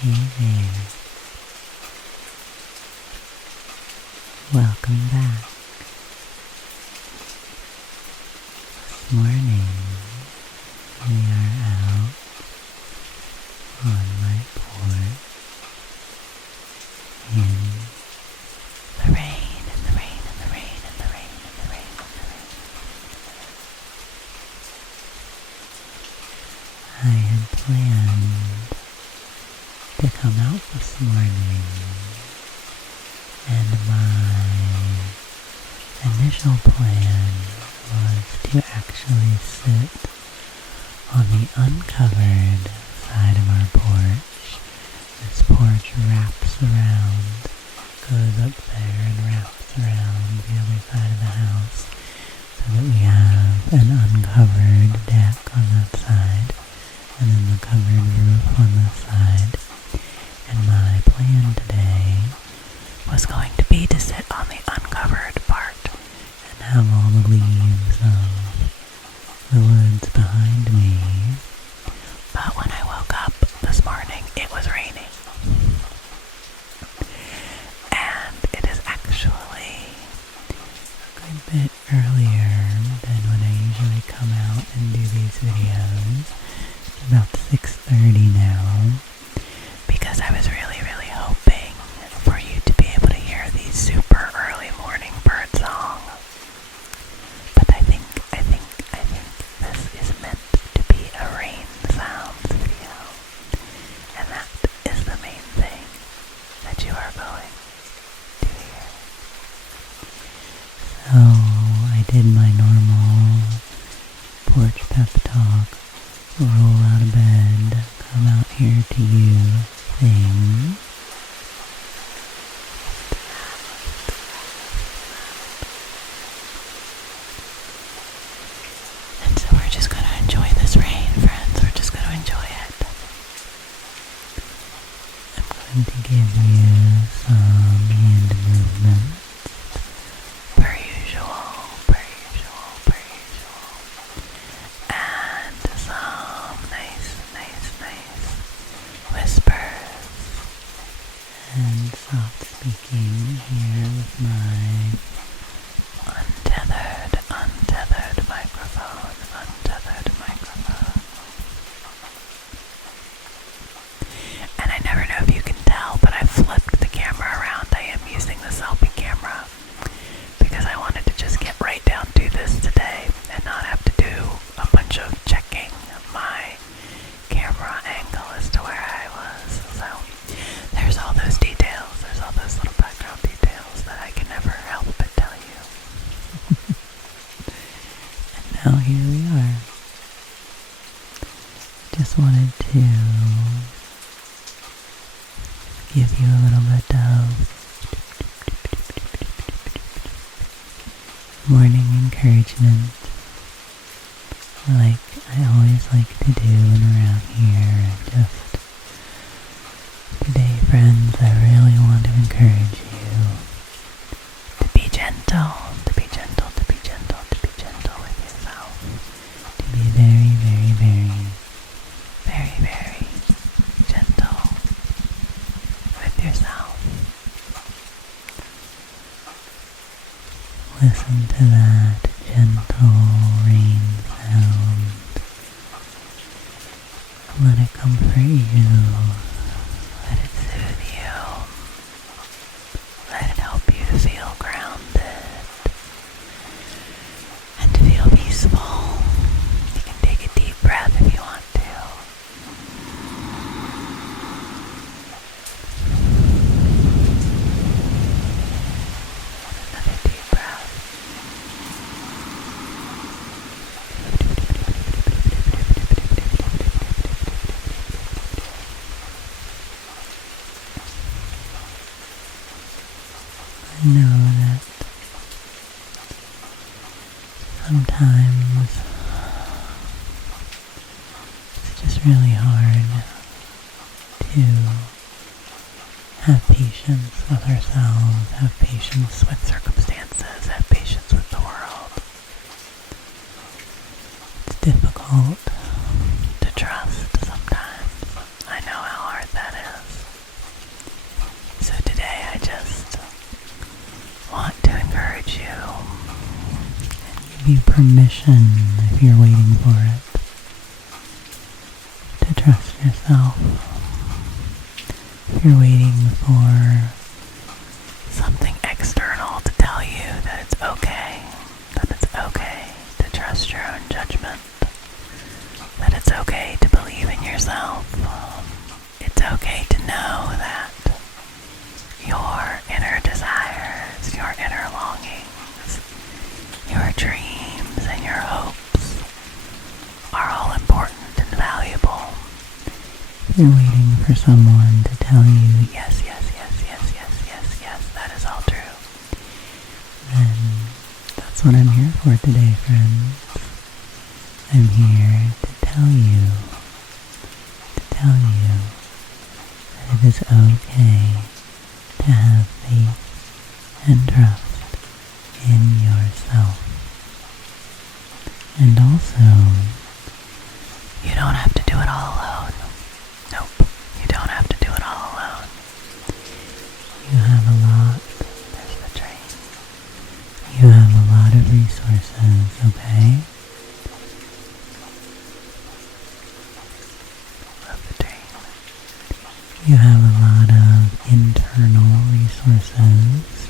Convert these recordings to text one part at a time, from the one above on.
Hey there. Welcome back. This morning we are out on my porch in the rain, and the rain, and the rain, and the rain, and the rain, and the rain. I had planned to come out this morning, and my initial plan was to actually sit on the uncovered side of our porch. This porch wraps around, goes up there and wraps around the other side of the house, so that we have an uncovered deck on that side, and then the covered roof on this side. And my plan today was going to be to sit on the uncovered part and have all the leaves of the woods behind me. But when I woke up this morning, it was raining. And it is actually a good bit earlier than when I usually come out and do these videos. It's about 6:30 now. Because I was really, really hoping for you to be able to hear the super early morning bird song. But I think this is meant to be a rain sounds video. And that is the main thing that you are going to hear. So I did my normal porch pep talk, roll out of bed, come out here to you thing. And so we're just going to enjoy this rain, friends. We're just going to enjoy it. I'm going to give you some hand movements. Per usual. And some nice whispers and soft speaking here with my untethered microphone. And I never know if you can tell, but I flipped the camera around. I am using the selfie camera because I wanted to just get right down to this today and not have to do a bunch of checking my camera angle as to where I was. So there's all those details, there's all those little background details that I can never help but tell you. And now here we are. Just wanted to give you a little bit of morning encouragement, like I always like to do and around here. And just today, friends, I really want to encourage you to be gentle with yourself, to be very, very, very, very, very gentle with yourself. Listen to that gentle rain sound. Let it comfort you. Let it soothe you. Let it help you to feel grounded and to feel peaceful. You can take a deep breath if you want to. Another deep breath. I know that sometimes it's just really hard to have patience with ourselves, have patience with circumstances, have patience with the world. It's difficult to trust sometimes. I know how hard that is. you permission, if you're waiting for it, to trust yourself. If you're waiting for something external to tell you that it's okay to trust your own judgment, that it's okay to believe in yourself, it's okay to know that your inner desires, your inner longings, your dreams and your hopes are all important and valuable. If you're waiting for someone to tell you yes, that is all true, then that's what I'm here for today, friends. I'm here to tell you that it is okay to have faith and trust in yourself. And also, you don't have to do it all alone. Nope, you don't have to do it all alone. You have a lot, there's the train. You have a lot of resources, okay? Love the train. You have a lot of internal resources.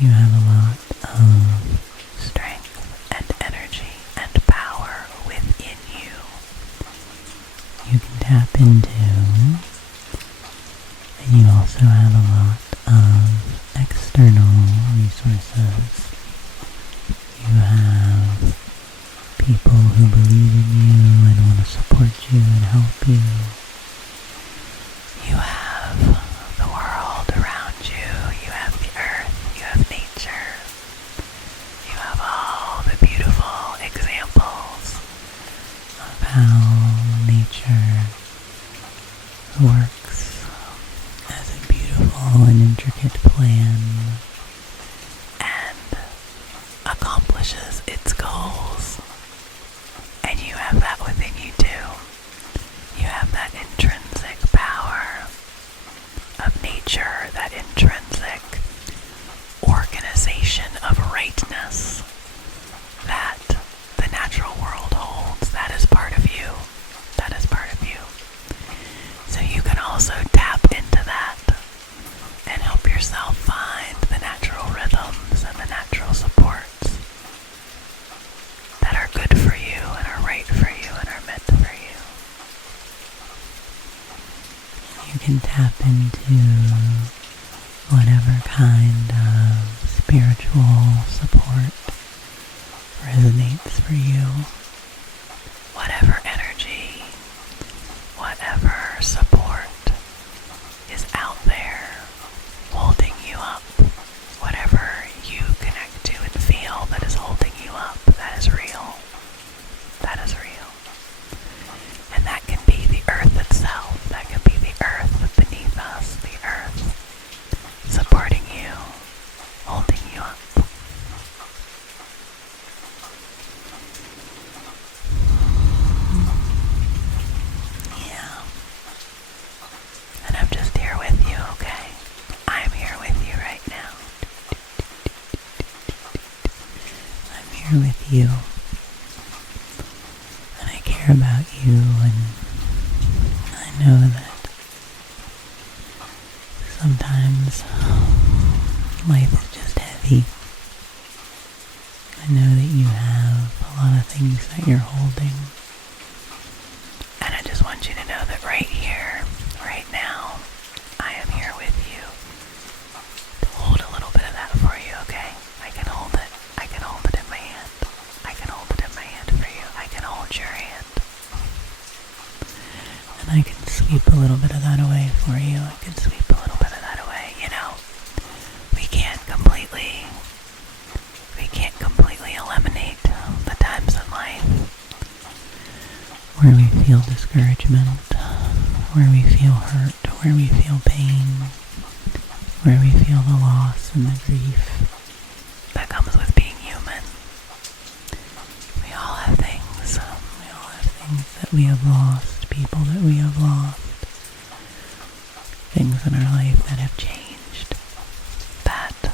You have a lot of strength and energy and power within you. You can tap into, and you also have a lot of external resources. You have people who believe in you and want to support you and help you. You have the world around you. You have the earth. You have nature. You have all the beautiful examples of how nature works as a beautiful and intricate plan and accomplishes its goals. And you have that within you too. You have that intrinsic power of nature, that intrinsic organization of rightness that the natural world holds. That is part of you. That is part of you. So you can also tap into that and help yourself find the natural rhythms and the natural supports that are good for you and are right for you and are meant for you. You can tap into whatever kind of spiritual support resonates for you. Whatever energy, whatever support is out there holding you up, whatever you connect to and feel that is holding you up, that is real. That is real. And that can be the earth itself. That can be the earth beneath us, the earth supporting you, holding you up. Yeah. And I'm just here with you, okay? I'm here with you right now. I'm here with you. And I care about you, and I know that sometimes life is just heavy. I know that you have a lot of things that you're holding. And I just want you to know that right here, right now, I am here with you to hold a little bit of that for you, okay? I can hold it. I can hold it in my hand. I can hold it in my hand for you. I can hold your hand. And I can sweep a little bit of that away for you. I can sweep a little bit of that away. You know, we can't completely eliminate the times in life where we feel discouragement, where we feel hurt, where we feel pain, where we feel the loss and the grief that comes with being human. We all have things. We all have things that we have lost, people that we have lost, things in our life that have changed, that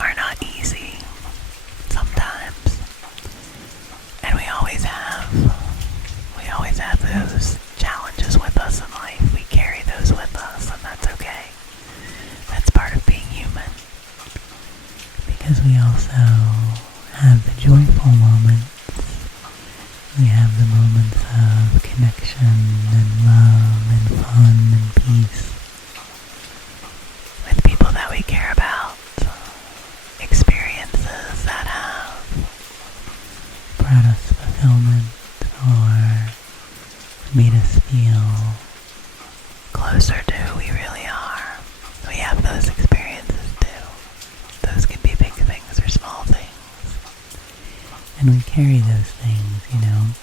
are not easy, fun and peace with people that we care about, experiences that have brought us fulfillment or made us feel closer to who we really are. We have those experiences too. Those can be big things or small things. And we carry those things, you know.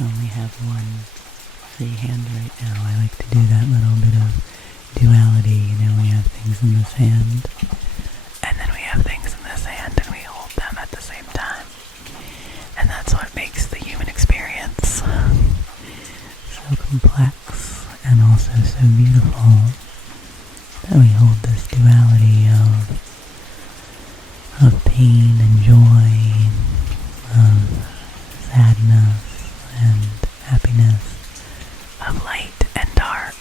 I only have one free hand right now. I like to do that little bit of duality, you know. We have things in this hand, and then we have things in this hand, and we hold them at the same time. And that's what makes the human experience so complex and also so beautiful, that we hold this duality of pain and joy, of sadness and happiness, of light and dark.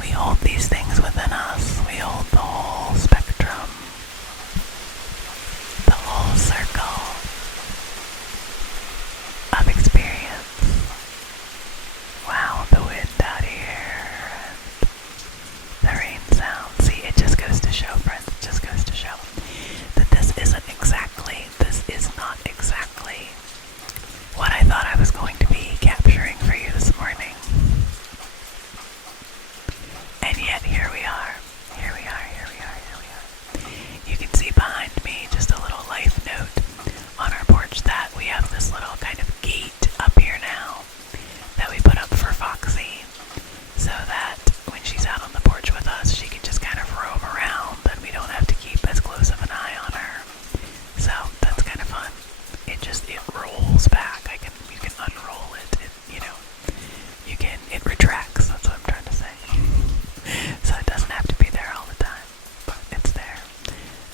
We hold these things within us. We hold the whole spectrum, the whole circle of experience. Wow, the wind out here, and the rain sound. See, it just goes to show, friends, it just goes to show that this is not exactly what I thought I was going to be capturing for you this morning. And yet here we are. You can see behind me just a little life note on our porch that we have this little kind of gate up here now that we put up for Foxy, so that when she's out on the porch with us, she can just kind of roam around and we don't have to keep as close of an eye on her. So that's kind of fun. It rolls back. You can unroll it. It retracts. That's what I'm trying to say. So it doesn't have to be there all the time, but it's there.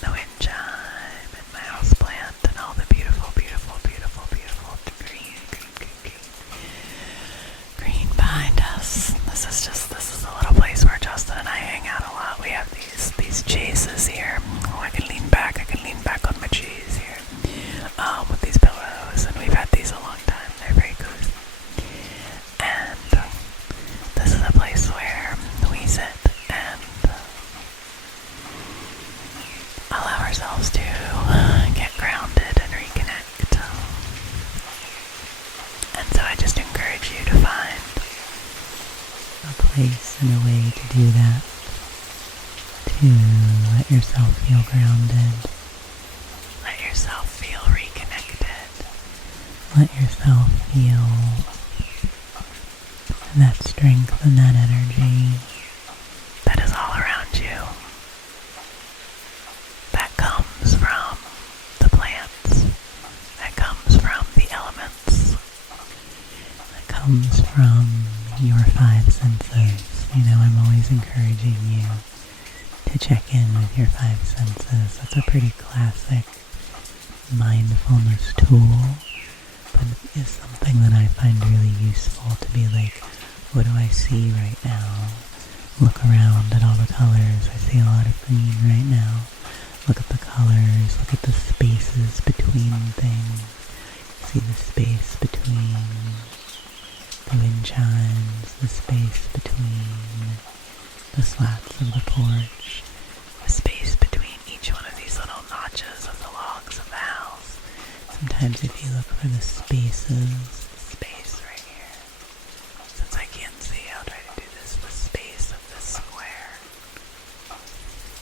The wind chime and my house plant and all the beautiful green behind us. This is a little place where Justin and I hang out a lot. We have these chases here. I can lean back on my cheese here, with these pillows, and we've had these a long time. They're very cozy. And this is a place where we sit and allow ourselves to get grounded and reconnect. And so I just encourage you to find a place and a way to do that, to let yourself feel grounded, let yourself feel reconnected, let yourself feel that strength and that energy that is all around you, that comes from the plants, that comes from the elements, that comes from your five senses. You know, I'm always encouraging you to check in with your five senses. That's a pretty classic mindfulness tool, but it is something that I find really useful to be like, what do I see right now? Look around at all the colors. I see a lot of green right now. Look at the colors. Look at the spaces between things. See the space between the wind chimes, the space between the slats of the porch, the space between each one of these little notches of the logs of the house. Sometimes if you look for the spaces, space right here, since I can't see, I'll try to do this, the space of this square.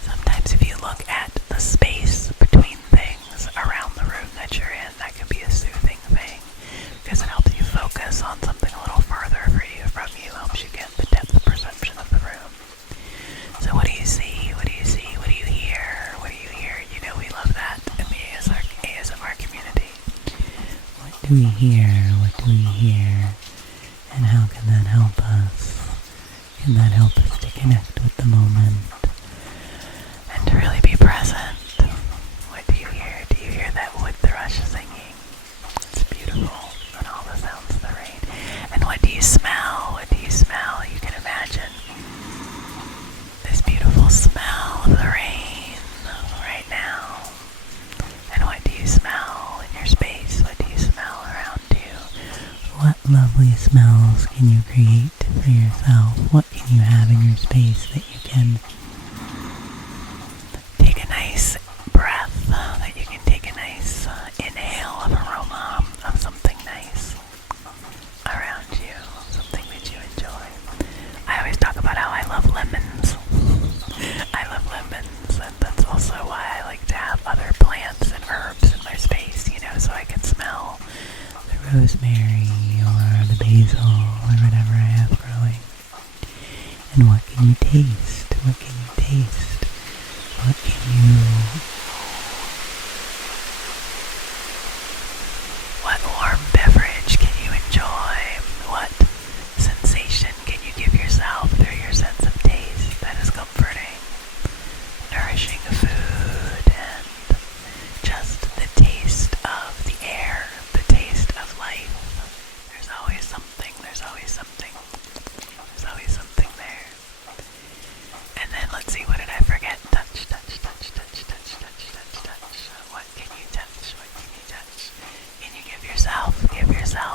Sometimes if you look at the space between things around the room that you're in, that can be a soothing thing, because it helps you focus on something a little farther from you, helps you get the depth perception of the room. So what do you see? What do you see? What do you hear? What do you hear? You know, we love that in the ASMR community. What do we hear? What do we hear? And how can that help us? Can that help us to connect with the moment and to really be present? What do you hear? Do you hear that wood thrush singing? It's beautiful. And all the sounds of the rain. And what do you smell? What do you smell? You can imagine this beautiful smell of the rain right now. And what do you smell in your space? What do you smell around you? What lovely smells can you create for yourself? What can you have in your space that you can take a nice breath, that you can take a nice inhale of aroma of something nice around you, something that you enjoy. I always talk about how I love lemons. I love lemons, and that's also why I like to have other plants and herbs in my space, so I can smell the rosemary or the basil or whatever I have growing. And what can you taste? What can you taste? What can you... What warm beverage can you enjoy? What sensation can you give yourself through your sense of taste that is comforting, nourishing food, and just the taste of the air, the taste of life? There's always something, there's always something, there's always something there. And then let's see, what did I forget? Touch, touch, touch, touch, touch, touch, touch, touch. What can you touch? What can you touch? Can you give yourself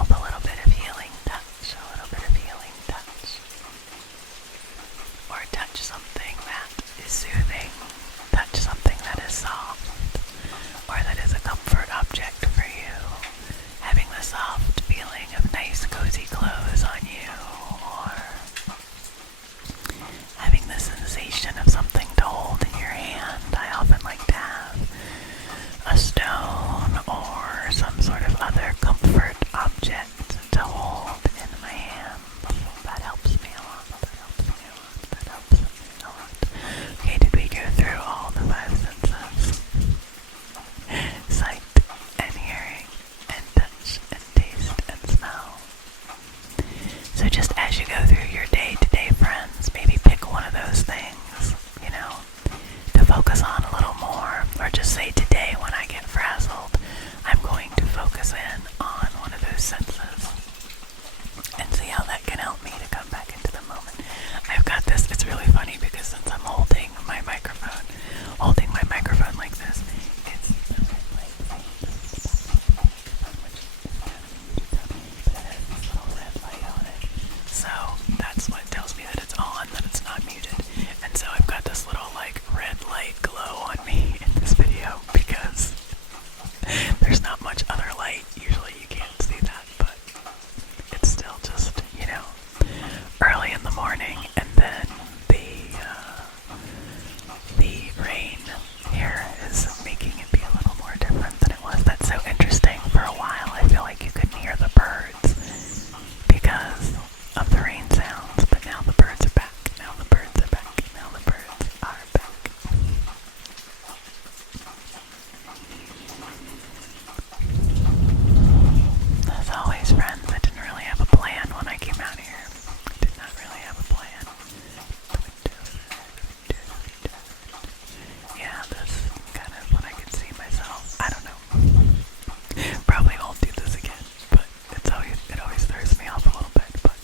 a little bit of healing touch, a little bit of healing touch? Or touch something that is soothing, touch something that is soft, or that is a comfort object for you. Having the soft feeling of nice cozy clothes on you, or having the sensation of something to hold in your hand. I often like to have a stone or some sort of other comfort object to hold in my hand. That helps me a lot. That helps me a lot. That helps me a lot. Okay, did we go through all the five senses? Sight and hearing and touch and taste and smell. So just as you go through your day today, friends, maybe pick one of those things, to focus on a little more. Or just say, today when I get frazzled, I'm going to focus in on one of those senses. And see how that can help me to come back into the moment. I've got this, it's really funny because since I'm holding my microphone like this, it's the red light thing. Which is kind of muted on me, but it has this little red light on it. So that's what tells me that it's on, that it's not muted. And so I've got this little red light glow on me in this video because there's not much other light. Usually you can't see that, but it's still just, early in the morning, and then the rain here is making it be a little more different than it was. That's so interesting. For a while I feel like you couldn't hear the birds because of the rain sounds, but now the birds are back. Now the birds are back. Now the birds are back. As always, friends, I didn't really have a plan when I came out here. I did not really have a plan. Yeah, this kind of when I can see myself. I don't know. Probably won't do this again, but it always throws me off a little bit. But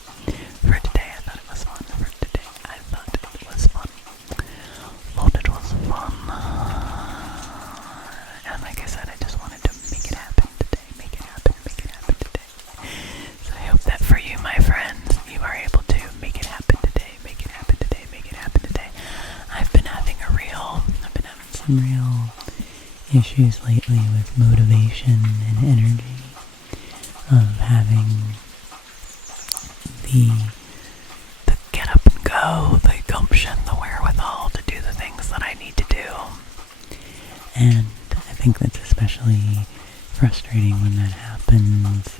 for today, I thought it was fun. Thought it was fun. And like I said, I just wanted to make it happen today. Make it happen today. So I hope that for you, my friends, you are able to make it happen today. Make it happen today. Make it happen today. I've been having some real issues lately with motivation and energy, of having the get up and go, the gumption, the wherewithal to do the things that I need to do. And I think that's especially frustrating when that happens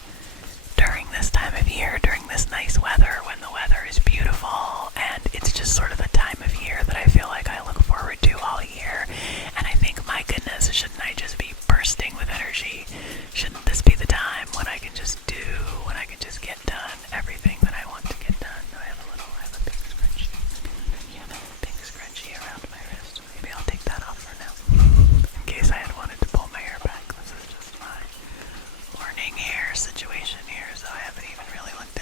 during this time of year, during this nice weather, when the weather is beautiful, and it's just sort of the time of year that I feel like I look forward to all year. And I think, my goodness, shouldn't I just be bursting with energy? Shouldn't this be the time when I can just get done everything that I want to get done? I have a big scrunchie. Yeah, I have a big scrunchie around my wrist. Maybe I'll take that off for now. In case I had wanted to pull my hair back. This is just my morning hair situation here, so I haven't even really looked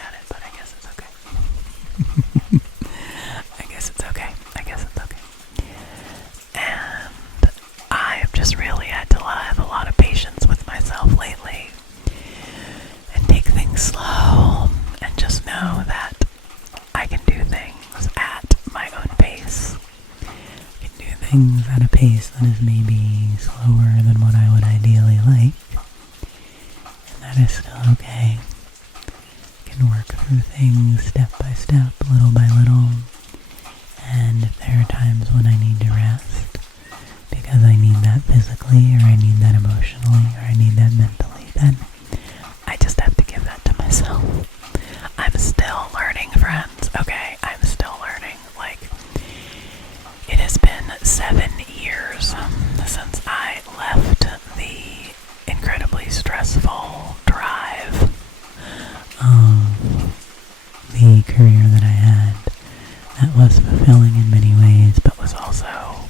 things at a pace that is maybe slower than what I would ideally like. And that is still okay. I can work through things step by step, little by little. And if there are times when I need to rest, because I need that physically, or I need that emotionally, or I need that mentally, then I just have to give that to myself. I'm still learning, friends, okay? I'm still learning. Like, it has been 7 years since I left the incredibly stressful drive of the career that I had that was fulfilling in many ways, but was also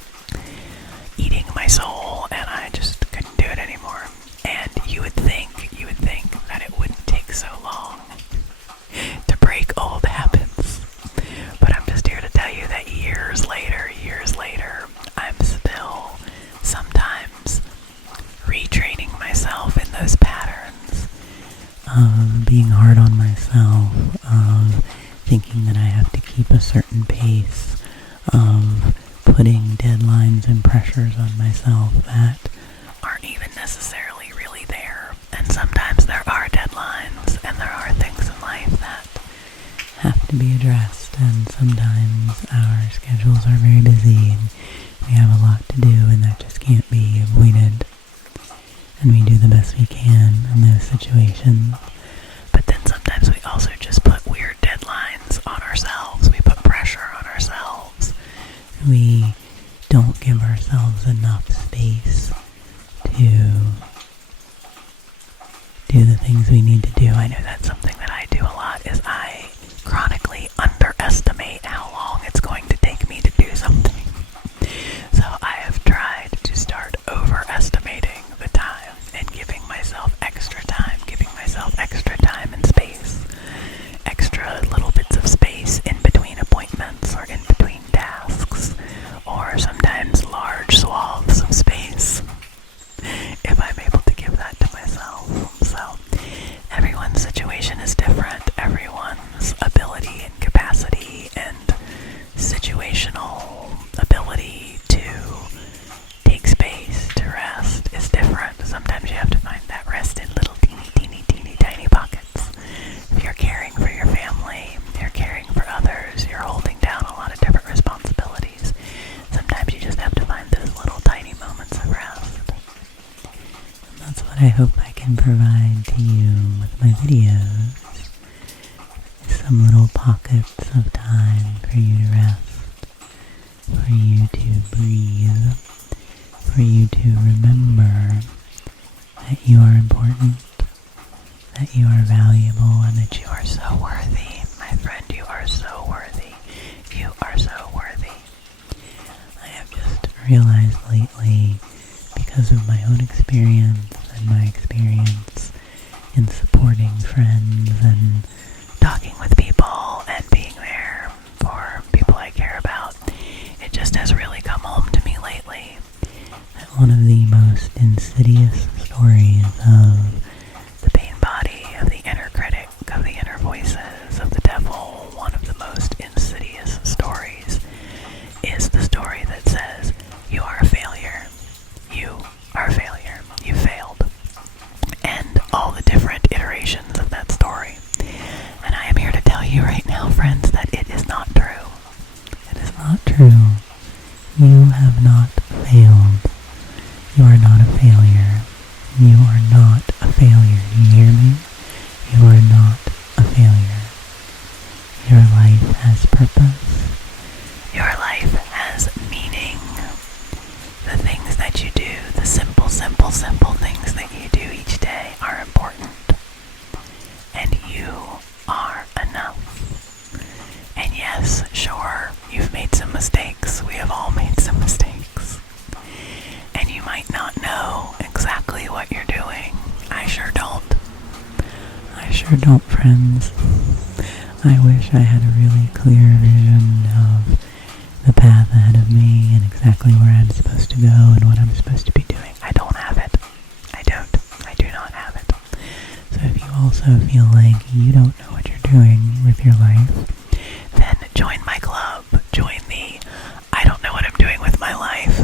eating my soul, and I just couldn't do it anymore. And you would think that it wouldn't take so long to break old habits. But I'm just here to tell you that years later, I'm still sometimes retraining myself in those patterns of being hard on myself, of thinking that I have to keep a certain pace, of putting deadlines and pressures on myself that aren't even necessarily really there. And sometimes there are deadlines, and there are things in life that have to be addressed, and sometimes our schedules are very busy and we have a lot to do, and that just can't be avoided. And we do the best we can in those situations. But then sometimes we also just put weird deadlines on ourselves. We put pressure on ourselves. We don't give ourselves enough space to do the things we need to do. I know that's something that I do a lot, is I chronically underestimate how long it's going to take me to do something. So I have tried to start overestimating the time and giving myself extra time and space, extra little bits of space in between appointments or in between tasks, or sometimes large swaths of space, if I'm able to give that to myself. So everyone's situation is different. Everyone's ability and capacity and situational ability to take space, to rest, is different. Sometimes you have to find that rest in little teeny tiny pockets. If you're caring for your family, you're caring for others, you're holding down a lot of different responsibilities. Sometimes you just have to find those little tiny moments of rest. And that's what I hope I can provide to you with my videos. Some little pockets of time for you to rest, for you to breathe, for you to remember that you are important, that you are valuable, and that you are so worthy. My friend, you are so worthy. You are so worthy. I have just realized lately, because of my own experience and my experience in supporting friends and talking with people and being there for people I care about, it just has really come home to me lately that one of the most insidious stories of the pain body, of the inner critic, of the inner voices, of the devil, one of the most insidious stories is the story that says, you are a failure. You are a failure. You failed. And all the different iterations of that story. And I am here to tell you right now, friends, that it is not true. It is not true. You have not failed. You are not a failure. You are not a failure. Do you hear me? You are not a failure. Your life has purpose. Your life has meaning. The things that you do, the simple things that you do each day are important. And you are enough. And yes, sure, you've made some mistakes. We have all made some mistakes. And you might not know exactly what you're doing. I sure don't. I sure don't, friends. I wish I had a really clear vision of the path ahead of me and exactly where I'm supposed to go and what I'm supposed to be doing. I don't have it. I do not have it. So if you also feel like you don't know what you're doing with your life, then join my club. Join the I don't know what I'm doing with my life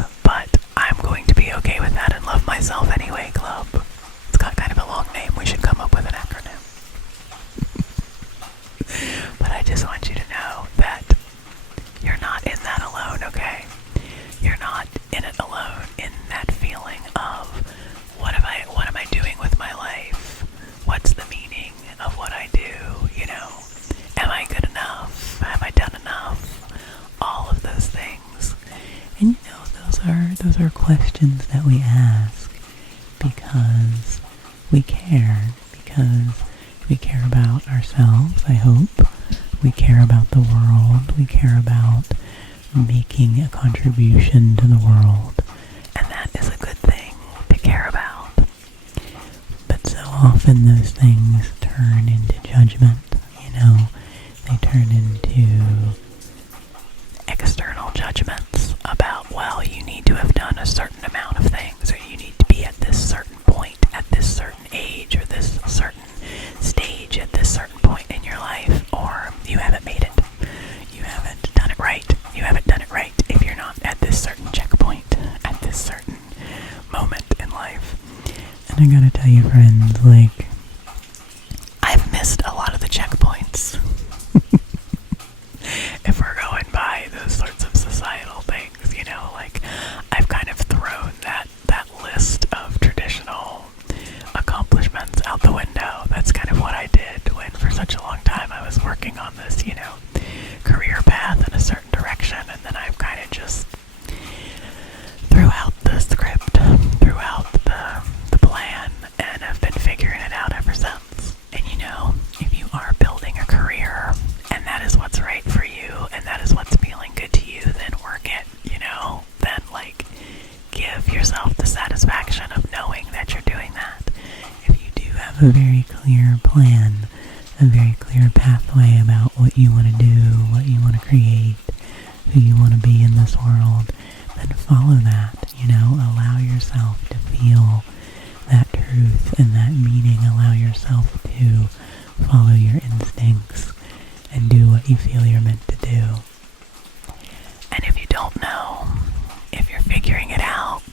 those are questions that we ask because we care. Because we care about ourselves, I hope. We care about the world. We care about making a contribution to the world. And that is a good thing to care about. But so often those things turn into judgment, they turn into external judgments about, well, you need to have done a certain amount of things, or you need to be at this certain point, at this certain age, or this certain stage at this certain point in your life, or you haven't made it. You haven't done it right. You haven't done it right if you're not at this certain checkpoint, at this certain moment in life. And I gotta tell you, friends, I've missed a lot of the checkpoints. If we're going by those sorts of societal things, I've kind of thrown that list of traditional accomplishments out the window. That's kind of what I did when for such a long time I was working on this, career path in a certain direction, and then I've kind of just threw out the script, threw out the plan, and I've been figuring it out ever since. And if you are building a career, and that is what's right for you, and that is what's feeling good to you, then work it, then give yourself the satisfaction of knowing that you're doing that. If you do have a very clear plan, a very clear pathway about what you want to do, what you want to create, who you want to be in this world, then follow that, allow yourself to feel that truth and that meaning. Allow yourself to follow your instincts and do what you feel you're meant to do. And if you don't know, if you're figuring it out,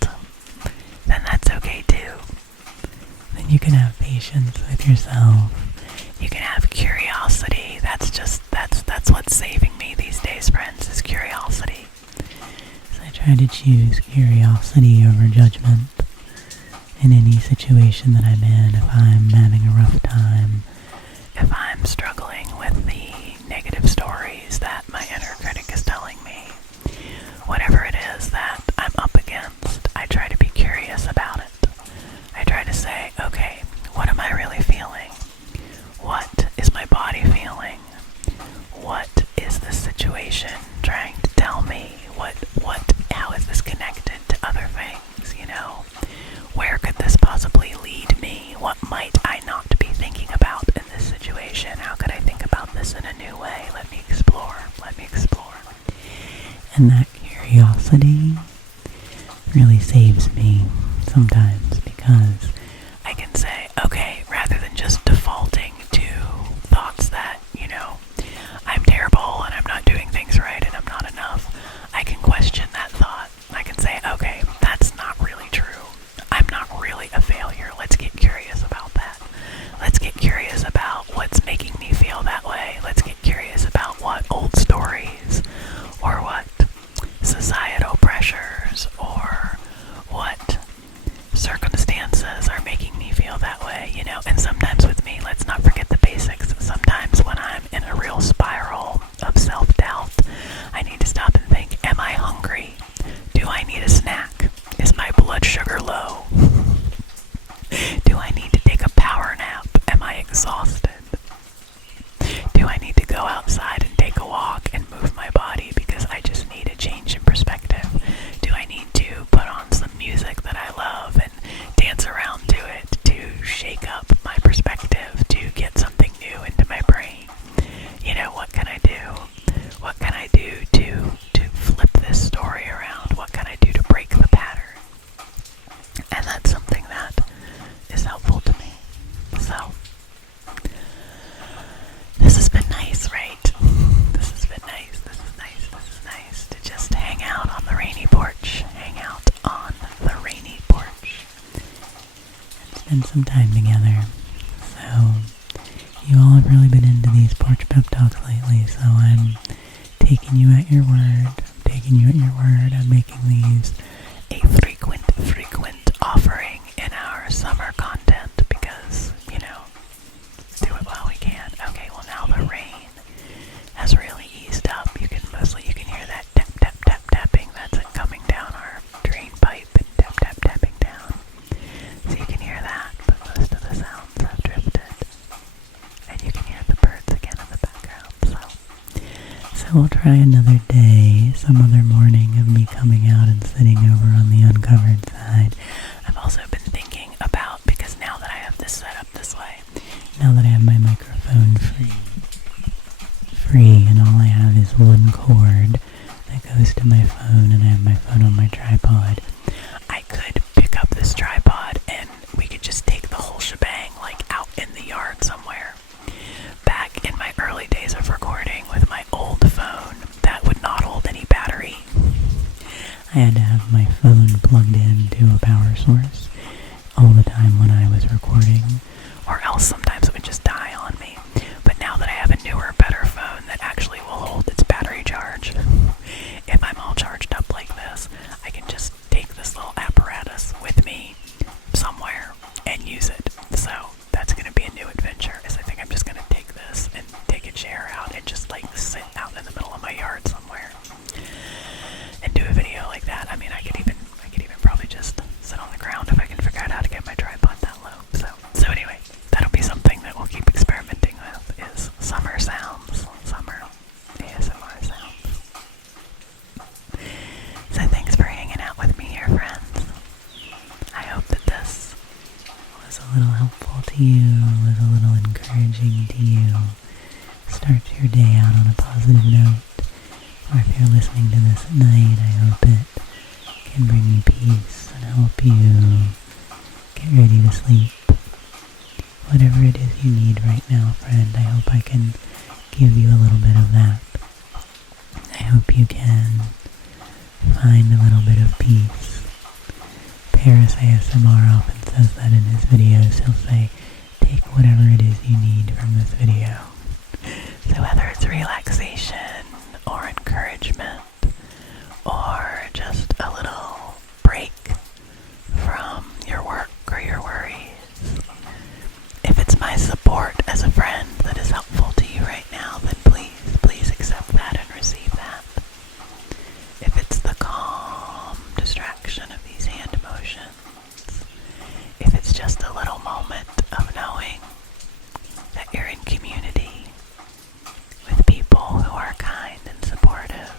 then that's okay too. Then you can have patience with yourself. You can have curiosity. That's what's saving me these days, friends, is curiosity. So I try to choose curiosity over judgment in any situation that I'm in. If I'm having a rough time, if I'm struggling with the negative stories that my inner critic is telling me, whatever it is that I'm up against, I try to be curious about it. I try to say, okay, what am I really feeling? What is my body feeling? What is this situation trying to tell me? How is this connected to other things, Where could this possibly lead me? What might I not be thinking about in this situation? How could I think about this in a new way? Let me explore. And that curiosity really saves me sometimes, because I can say, okay, rather than just defaulting to thoughts that, I'm terrible and I'm not doing things right and I'm not enough, I can question that thought. I can say, okay, that's not really true. I'm not really a failure. Let's get curious about that. Let's get curious about what's making me feel that way. Let's get curious about what old stories, or what societal pressures, or what circumstances are making me feel that way, And sometimes with me, let's not forget the basics. Sometimes when I'm in a real spiral of self-doubt, I need to stop and think, am I hungry? Do I need a snack? Is my blood sugar low? Do I need to take a power nap? Am I exhausted? Do I need to go outside and take a walk and move my body because I just need a change in perspective? Do I need to put on some music that I love and dance around to it to shake up my perspective, to get something new into my brain? What can I do? What can I do to flip this story around? What can I do to break the pattern? And that's something that is helpful to me. So, this has been nice, right? This has been nice. This is nice to just hang out on the rainy porch. And spend some time together. So, you all have really been into these porch pep talks lately, so I'm taking you at your word. I'm making these a frequent offering in our summer content because, do it while we can. Okay, well now the rain has really eased up. You can hear that tapping that's coming down our drain pipe. we'll try another day, some other morning of me coming out and sitting over on the uncovered side. I've also been thinking about, because now that I have this set up this way, now that I have my microphone free and all I have is one cord that goes to my phone and I have my phone on my tripod, I could pick up this tripod and we could just take the whole shebang like out in the yard somewhere. Back in my early days of recording with my old phone, that would not hold any battery. I had to have my phone plugged into a power source all the time when I was recording, or else sometimes it would just die on me. But now that I have a newer, better phone that actually will hold its battery charge, if I'm all charged up like this, I can just take this little apparatus with me somewhere and use it. So that's going to be a new adventure, is I think I'm just going to take this and take a chair out and just like sit out in the middle of my yard somewhere and do a video like that. I mean, I could even probably just sit on the ground if I can figure out how to get my tripod that low. So anyway, that'll be something that we'll keep experimenting with, is summer sounds, summer ASMR sounds. So thanks for hanging out with me here, friends. I hope that this was a little helpful to you, was a little encouraging to you. Start your day out on a positive note. Or if you're listening to this at night, I hope it can bring you peace and help you get ready to sleep. Whatever it is you need right now, friend, I hope I can give you a little bit of that. I hope you can find a little bit of peace. Paris ASMR often says that in his videos. He'll say, take whatever it is you need from this video. So whether it's relaxation or encouragement or just a little break from your work or your worries, if it's my support as a friend that is helpful to you right now, then please accept that and receive that. If it's the calm distraction of these hand motions, if it's just a little moment of knowing that you're in community with people who are kind and supportive,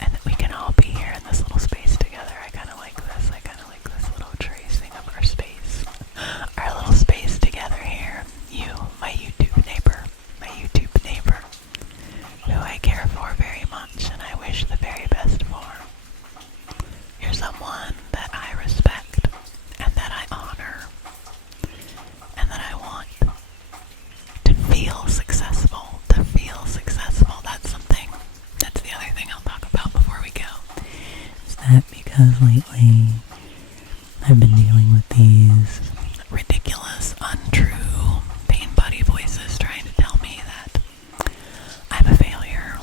and that we can all be here in this little space together. I kind of like this. I kind of like this little tracing of our space. Our little space together here. You, my YouTube neighbor, who I care for very much and I wish the very best for. You're someone that I respect and that I honor and that I want to feel successful. That's the other thing I'll talk about before we go. Is that because lately I've been dealing with these ridiculous, untrue, pain body voices trying to tell me that I'm a failure.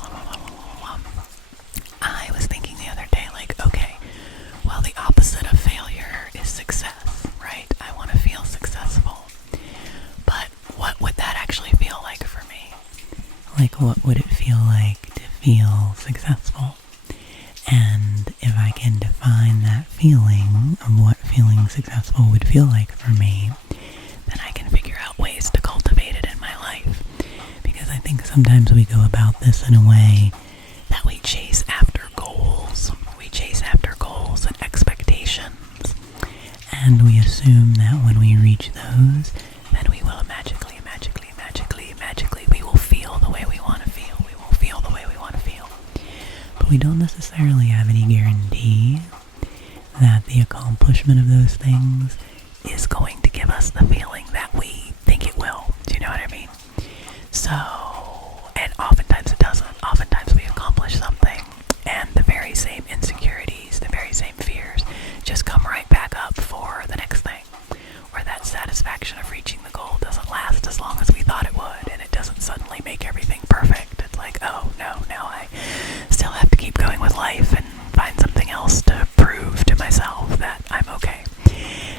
I was thinking the other day, like, okay, well, the opposite of failure is success, right? I want to feel successful. But what would that actually feel like for me? Like, what would it feel like to feel successful? And if I can define that feeling of what feeling successful would feel like for me, then I can figure out ways to cultivate it in my life. Because I think sometimes we go about this in a way that we chase after goals. We chase after goals and expectations. And we assume that when we reach those, then we will magically, we will feel the way we want to feel. We will feel the way we want to feel. But we don't necessarily have any guarantee that the accomplishment of those things is going to give us the feeling that we think it will. Do you know what I mean? So, and oftentimes it doesn't. Oftentimes we accomplish something and the very same insecurities, the very same fears just come right back up for the next thing. Or that satisfaction of reaching the goal doesn't last as long as we thought it would, and it doesn't suddenly make everything perfect. It's like, oh no, now I still have to keep going with life and find something else to prove to myself that I'm okay.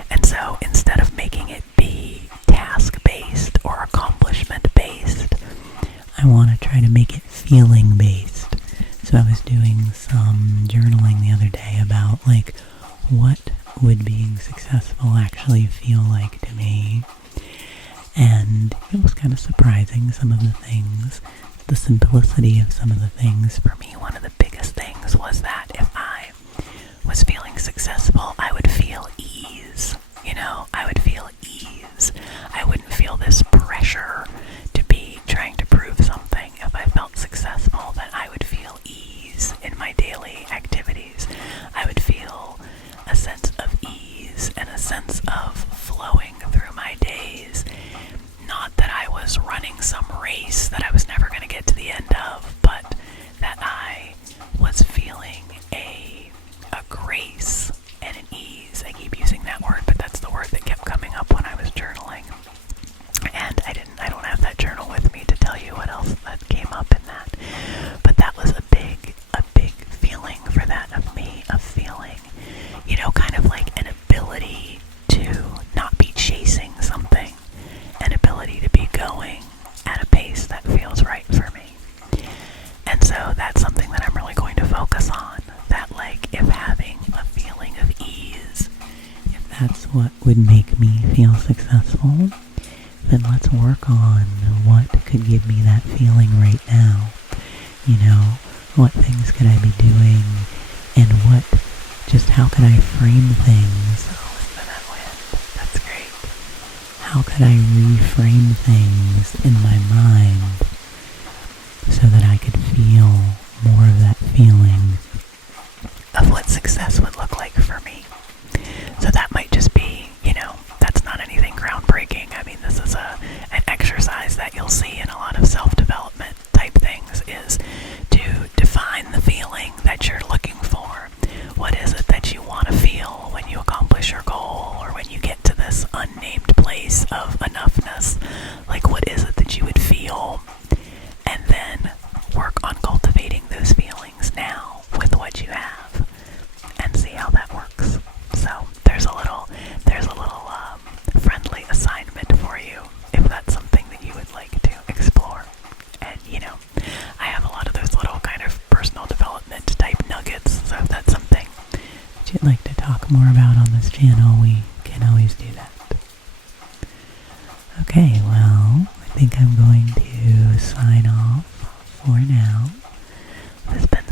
And so instead of making it be task-based or accomplishment-based, I want to try to make it feeling-based. So I was doing some journaling the other day about, like, what would being successful actually feel like to me? And it was kind of surprising, some of the things the simplicity of some of the things. For me, one of the biggest things was that if I was feeling successful, I would feel ease. I would feel ease. I wouldn't feel this pressure to be trying to prove something. If I felt successful, then I would feel ease in my daily activities. I would feel a sense of ease and a sense of flowing through my days. Not that I was running some race that I was never going to get to the end of, but that I was feeling a grace and an ease. I keep using that word, but that's the word that kept coming up when I was journaling. And I don't have that journal with me to tell you what else that came up in that. But that was a big feeling for that of me, of feeling, kind of like an ability to not be chasing something, an ability to be going at a pace that feels right for me. And so that's something that I'm really going to focus on. That if having a feeling of ease, if that's what would make me feel successful, then let's work on what could give me that feeling right now. What things could I be doing, and how could I frame things? Oh, listen to that wind. That's great. How could I reframe things in my mind so that I could feel more of that feeling of what success would look like for me? So that might just be, that's not anything groundbreaking. I mean, this is an exercise that you'll see in a lot of self-development type things, is to define the feeling that you're looking for. What is it that you want to feel when you accomplish your goal, or when you get to this unnamed place of enoughness? What is it that you would feel? And then work on cultivating those feelings now with what you have, and see how that works. So there's a little friendly assignment for you if that's something that you would like to explore. And I have a lot of those little kind of personal development type nuggets, so if that's something that you'd like to talk more about on this channel, we can always do that. Okay, well, I think I'm going to sign off for now. This has been